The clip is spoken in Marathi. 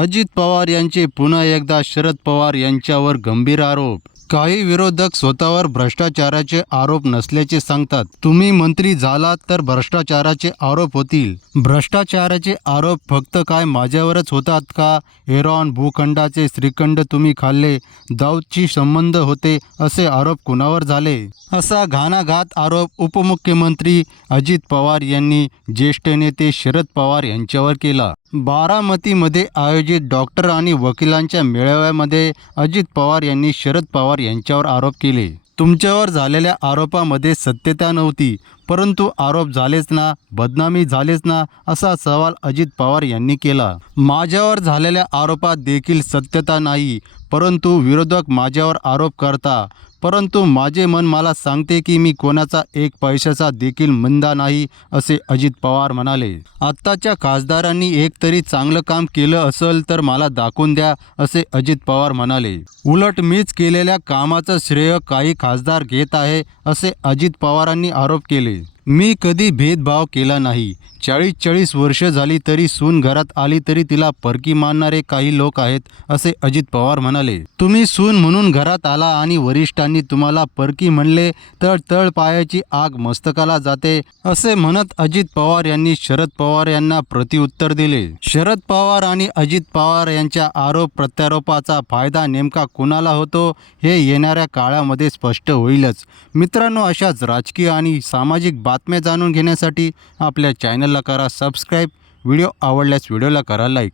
अजित पवार यांचे पुन्हा एकदा शरद पवार यांच्यावर गंभीर आरोप. काही विरोधक स्वतःवर भ्रष्टाचाराचे आरोप नसल्याचे सांगतात. तुम्ही मंत्री झालात तर भ्रष्टाचाराचे आरोप होतील. भ्रष्टाचाराचे आरोप फक्त काय माझ्यावरच होतात का? एरॉन भूखंडाचे श्रीखंड तुम्ही खाल्ले. दाऊदची संबंध होते असे आरोप कुणावर झाले? असा घाणाघात आरोप उपमुख्यमंत्री अजित पवार यांनी ज्येष्ठ नेते शरद पवार यांच्यावर केला. बारामतीमध्ये आयोजित डॉक्टर आणि वकिलांच्या मेळाव्यामध्ये अजित पवार यांनी शरद पवार यांच्यावर आरोप केले. तुमच्यावर झालेल्या आरोपामध्ये सत्यता नव्हती परंतु आरोप झालेच ना बदनामी झालेच ना असा सवाल अजित पवार यांनी केला. माझ्यावर झालेल्या आरोपात देखील सत्यता नाही परंतु विरोधक माझ्यावर आरोप करता परंतु माझे मन मला सांगते की मी कोणाचा एक पैशाचा देखील मंदा नाही असे अजित पवार म्हणाले. आत्ताच्या खासदारांनी एकतरी चांगलं काम केलं असेल तर मला दाखवून द्या असे अजित पवार म्हणाले. उलट मीच केलेल्या कामाचं श्रेय काही खासदार घेत आहे असे अजित पवारांनी आरोप केले. मी कधी भेदभाव केला नाही. चाळीस चाळीस वर्ष झाली तरी सून घरात आली तरी तिला परकी मानणारे काही लोक आहेत असे अजित पवार म्हणाले. तुम्ही सून म्हणून घरात आला आणि वरिष्ठांनी तुम्हाला परकी म्हणले तर तळ पायाची आग मस्तकाला जाते असे म्हणत अजित पवार यांनी शरद पवार यांना प्रतिउत्तर दिले. शरद पवार आणि अजित पवार यांच्या आरोप प्रत्यारोपाचा फायदा नेमका कुणाला होतो हे येणाऱ्या काळामध्ये स्पष्ट होईलच. मित्रांनो अशाच राजकीय आणि सामाजिक बात बातम्या जाणून घेण्यासाठी आपल्या चॅनलला करा सबस्क्राईब. व्हिडिओ आवडल्यास व्हिडिओला करा लाईक.